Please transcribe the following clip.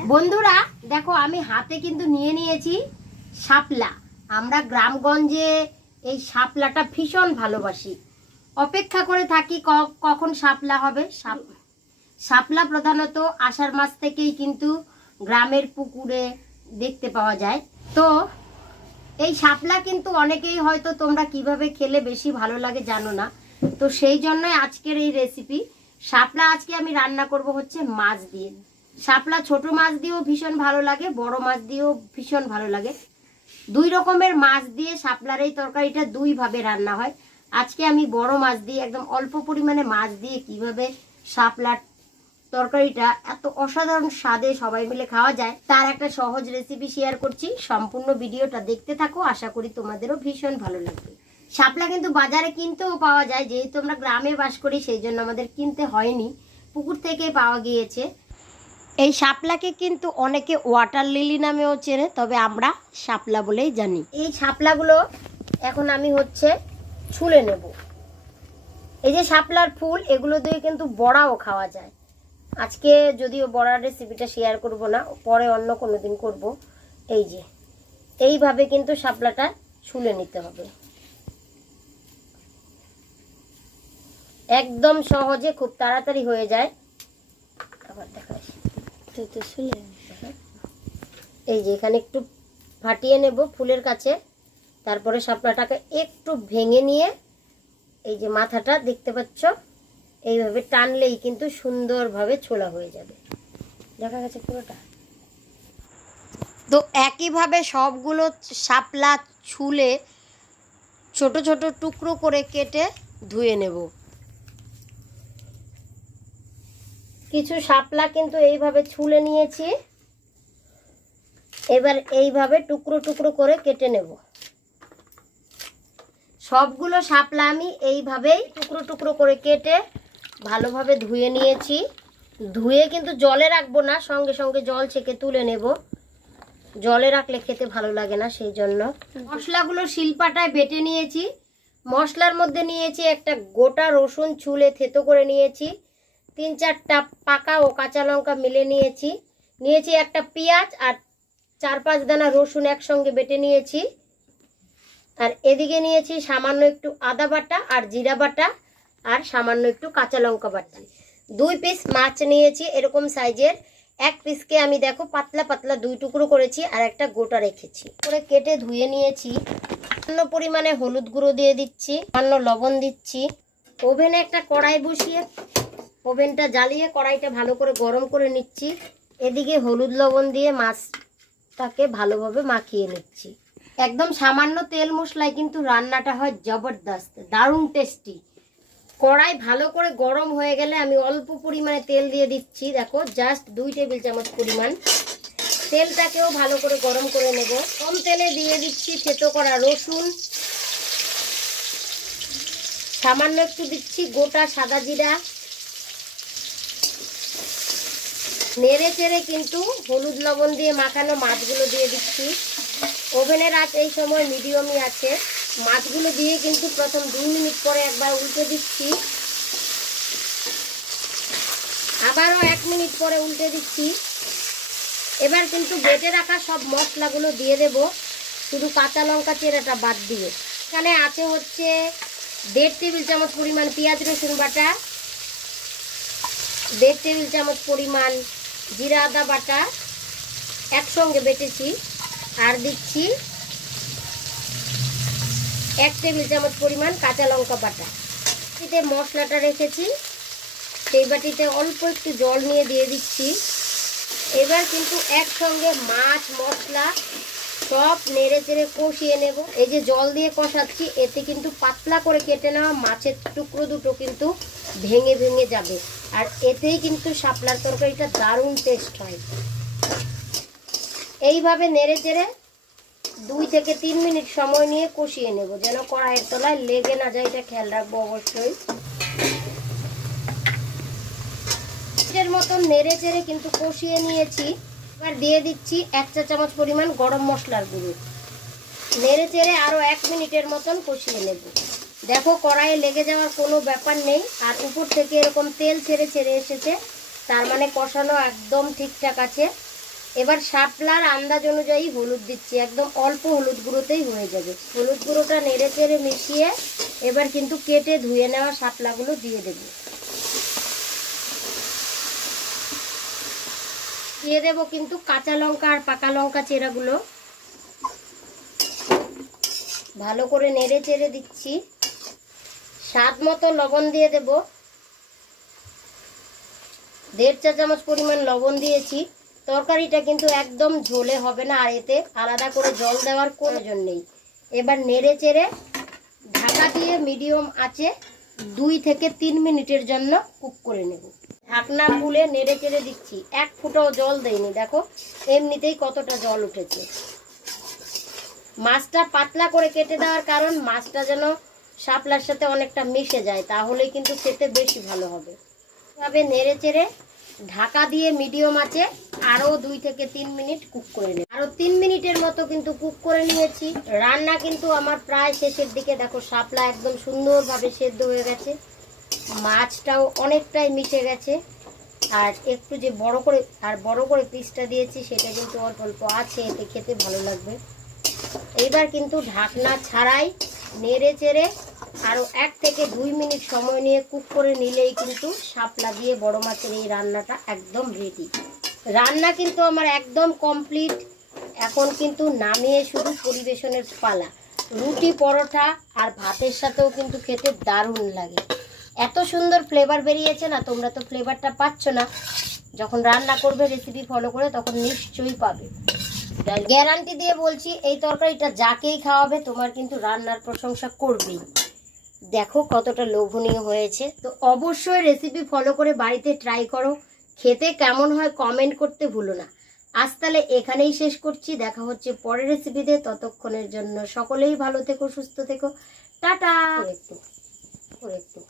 বন্ধুরা, দেখো, আমি হাতে কিন্তু নিয়ে নিয়েছি শাপলা। আমরা গ্রামগঞ্জে এই শাপলাটা ভীষণ ভালোবাসি। অপেক্ষা করে থাকি কখন শাপলা হবে। শাপ- শাপলা প্রধানত আষাঢ় মাস থেকেই কিন্তু গ্রামের পুকুরে দেখতে পাওয়া যায়। তো, এই শাপলা কিন্তু অনেকেই হয়তো তোমরা কীভাবে খেলে বেশি ভালো লাগে জানো না। তো সেই জন্যই আজকের এই রেসিপি শাপলা আজকে আমি রান্না করব হচ্ছে মাছ দিয়ে। শাপলা ছোট মাছ দিয়েও ভীষণ ভালো লাগে, বড় মাছ দিয়েও ভীষণ ভালো লাগে। দুই রকমের মাছ দিয়ে শাপলার এই তরকারিটা দুই ভাবে রান্না হয়। আজকে আমি বড় মাছ দিয়ে, একদম অল্প পরিমাণে মাছ দিয়ে কীভাবে শাপলার তরকারিটা এত অসাধারণ স্বাদে সবাই মিলে খাওয়া যায়, তার একটা সহজ রেসিপি শেয়ার করছি। সম্পূর্ণ ভিডিওটা দেখতে থাকো, আশা করি তোমাদেরও ভীষণ ভালো লাগবে। শাপলা কিন্তু বাজারে কিনতেও পাওয়া যায়, যেহেতু আমরা গ্রামে বাস করি, সেই জন্য আমাদের কিনতে হয়নি। পুকুর থেকে পাওয়া গিয়েছে। এই শাপলাকে কিন্তু অনেকে ওয়াটার লিলি নামেও চেনে, তবে আমরা শাপলা বলেই জানি। এই শাপলাগুলো এখন আমি হচ্ছে ছুলে নেব। এই যে শাপলার ফুল, এগুলো দিয়ে কিন্তু বড়াও খাওয়া যায়। আজকে যদিও বড়ার রেসিপিটা শেয়ার করব না, পরে অন্য কোনো দিন করব। এই যে, এইভাবে কিন্তু শাপলাটা ছুলে নিতে হবে। একদম সহজে খুব তাড়াতাড়ি হয়ে যায়। আবার দেখা এই যে এখানে একটু ফাটিয়ে নেব ফুলের কাছে। তারপরে শাপলাটাকে একটু ভেঙে নিয়ে এই যে মাথাটা দেখতে পাচ্ছ এইভাবে টানলেই কিন্তু সুন্দরভাবে ছোলা হয়ে যাবে। দেখা গেছে পুরোটা। তো একইভাবে সবগুলো শাপলা ছুলে ছোট ছোট টুকরো করে কেটে ধুয়ে নেব। কিছু শাপলা কিন্তু এইভাবে ছুলে নিয়েছি। এবার এইভাবে টুকরো টুকরো করে কেটে নেব। সবগুলো শাপলা আমি এইভাবেই টুকরো টুকরো করে কেটে ভালোভাবে ধুয়ে নিয়েছি। ধুয়ে কিন্তু জলে রাখব না, সঙ্গে সঙ্গে জল ছেঁকে তুলে নেব। জলে রাখলে খেতে ভালো লাগে না সেই জন্য। মশলাগুলো শিলপাটায় বেটে নিয়েছি। মশলার মধ্যে নিয়েছি একটা গোটা রসুন ছুলে থেতো করে নিয়েছি। তিন চারটা পাকা ও কাঁচা লঙ্কা মিলে নিয়েছি। নিয়েছি একটা পেঁয়াজ আর চার পাঁচ দানা রসুন একসঙ্গে বেটে নিয়েছি। আর এদিকে নিয়েছি সামান্য একটু আদা বাটা আর জিরা বাটা আর সামান্য একটু কাঁচা লঙ্কা বাটা। দুই পিস মাছ নিয়েছি এরকম সাইজের এক পিসকে আমি দেখো পাতলা পাতলা দুই টুকরো করেছি আর একটা গোটা রেখেছি। করে কেটে ধুয়ে নিয়েছি। সামান্য পরিমাণে হলুদ গুঁড়ো দিয়ে দিচ্ছি, সামান্য লবণ দিচ্ছি। ওভেনে একটা কড়াই বসিয়ে ওভেনটা জ্বালিয়ে কড়াইটা ভালো করে গরম করে নিচ্ছি। এদিকে হলুদ লবণ দিয়ে মাছটাকে ভালোভাবে মাখিয়ে নিচ্ছি। একদম সামান্য তেল মশলায় কিন্তু রান্নাটা হয় জবরদস্ত, দারুণ টেস্টি কড়াই ভালো করে গরম হয়ে গেলে আমি অল্প পরিমাণে তেল দিয়ে দিচ্ছি। দেখো জাস্ট দুই টেবিল চামচ পরিমাণ। তেলটাকেও ভালো করে গরম করে নেব। কম তেলে দিয়ে দিচ্ছি থেতো করা রসুন। সামান্য একটু দিচ্ছি গোটা সাদা জিরা। নেড়ে চেড়ে কিন্তু হলুদ লবণ দিয়ে মাখানো মাছগুলো দিয়ে দিচ্ছি। ওভেনের আঁচ এই সময় মিডিয়ামই আছে। মাছগুলো দিয়ে কিন্তু প্রথম দুই মিনিট পরে একবার উল্টে দিচ্ছি। আবারও এক মিনিট পরে উল্টে দিচ্ছি। এবার কিন্তু বেটে রাখা সব মশলাগুলো দিয়ে দেব। শুধু কাঁচা লঙ্কা চেরাটা বাদ দিয়ে। এখানে আছে হচ্ছে দেড় টেবিল চামচ পরিমাণ পেঁয়াজ রসুন বাটা, দেড় টেবিল চামচ পরিমাণ জিরা, আদা, বাটা একসঙ্গে বেটেছি আর দিচ্ছি এক টেবিল চামচ পরিমাণ কাঁচা লঙ্কা বাটা। বাটিতে মশলাটা রেখেছি। সেই বাটিতে অল্প একটু জল নিয়ে দিয়ে দিচ্ছি। এবার কিন্তু একসঙ্গে মাছ, মশলা সব নেড়ে চেড়ে কষিয়ে নেব। এই যে জল দিয়ে কষাচ্ছি, এতে কিন্তু পাতলা করে কেটে নেওয়া মাছের টুকরো দুটো কিন্তু ভেঙে ভেঙে যাবে। আর এতেই কিন্তু শাপলার তরকারিটা দারুণ টেস্ট হয়। এইভাবে নেড়ে চেড়ে দুই থেকে তিন মিনিট সময় নিয়ে কষিয়ে নেব, যেন কড়াইয়ের তলায় লেগে না যায়, এটা খেয়াল রাখব অবশ্যই। এর মতন নেড়ে চেড়ে কিন্তু কষিয়ে নিয়েছি। এবার দিয়ে দিচ্ছি এক চা চামচ পরিমাণ গরম মশলার গুঁড়ো। নেড়ে চেড়ে আরও এক মিনিটের মতন কষিয়ে নেব। দেখো, কড়াইয়ে লেগে যাওয়ার কোনো ব্যাপার নেই। আর উপর থেকে এরকম তেল ছেড়ে ছেড়ে এসেছে, তার মানে কষানো একদম ঠিকঠাক আছে। এবার শাপলার আন্দাজ অনুযায়ী হলুদ দিচ্ছি, একদম অল্প হলুদ গুঁড়োতেই হয়ে যাবে। হলুদ গুঁড়োটা নেড়ে চেড়ে মিশিয়ে এবার কিন্তু কেটে ধুয়ে নেওয়া শাপলাগুলো দিয়ে দেব। দিয়ে দেব কিন্তু কাঁচা লঙ্কা আর পাকা লঙ্কা চেরাগুলো। ভালো করে নেড়ে চেড়ে দিচ্ছি। স্বাদ মতো লবণ দিয়ে দেব। দেড় চা চামচ পরিমাণ লবণ দিয়েছি। তরকারিটা কিন্তু একদম ঝোলে হবে না, আর এতে আলাদা করে জল দেওয়ার প্রয়োজন নেই। এবার নেড়ে চেড়ে ঢাকা দিয়ে মিডিয়াম আঁচে দুই থেকে তিন মিনিটের জন্য কুক করে নেব। ঢাকনা খুলে নেড়ে চেড়ে দিচ্ছি। এক ফুটাও জল দেয়নি দেখো, এমনিতেই কতটা জল উঠেছে। মাছটা পাতলা করে কেটে দেওয়ার কারণ মাছটা যেন শাপলার সাথে অনেকটা মিশে যায়, তাহলেই কিন্তু খেতে বেশি ভালো হবে। এভাবে নেড়ে চেড়ে ঢাকা দিয়ে মিডিয়াম আছে আরও দুই থেকে তিন মিনিট কুক করে নেব। আরও তিন মিনিটের মতো কিন্তু কুক করে নিয়েছি। রান্না কিন্তু আমার প্রায় শেষের দিকে। দেখো, শাপলা একদম সুন্দরভাবে সেদ্ধ হয়ে গেছে। মাছটাও অনেকটাই মিশে গেছে। আর একটু যে বড় করে, আর বড় করে পিসটা দিয়েছি, সেটা কিন্তু অল্প অল্প আছে। এতে খেতে ভালো লাগবে। এইবার কিন্তু ঢাকনা ছাড়াই নেড়ে চেড়ে আরও এক থেকে দুই মিনিট সময় নিয়ে কুক করে নিলেই কিন্তু শাপলা দিয়ে বড় মাছের এই রান্নাটা একদম রেডি রান্না কিন্তু আমার একদম কমপ্লিট এখন কিন্তু নামিয়ে শুধু পরিবেশনের পালা। রুটি, পরোটা আর ভাতের সাথেও কিন্তু খেতে দারুণ লাগে। এত সুন্দর ফ্লেভার বেরিয়েছে না, তোমরা তো ফ্লেভারটা পাচ্ছ না। যখন রান্না করবে রেসিপি ফলো করে তখন নিশ্চয়ই পাবে। গ্যারান্টি দিয়ে বলছি, এই তরকারিটা যাকেই খাওয়াবে, তোমার কিন্তু রান্নার প্রশংসা করবেই। দেখো কতটা লোভনীয় হয়েছে। তো অবশ্যই রেসিপি ফলো করে বাড়িতে ট্রাই করো। খেতে কেমন হয় কমেন্ট করতে ভুলো না। আজ তাহলে এখানেই শেষ করছি। দেখা হচ্ছে পরের রেসিপিতে ততক্ষণের জন্য সকলেই ভালো থেকো, সুস্থ থেকো। টাটা! একটু একটু।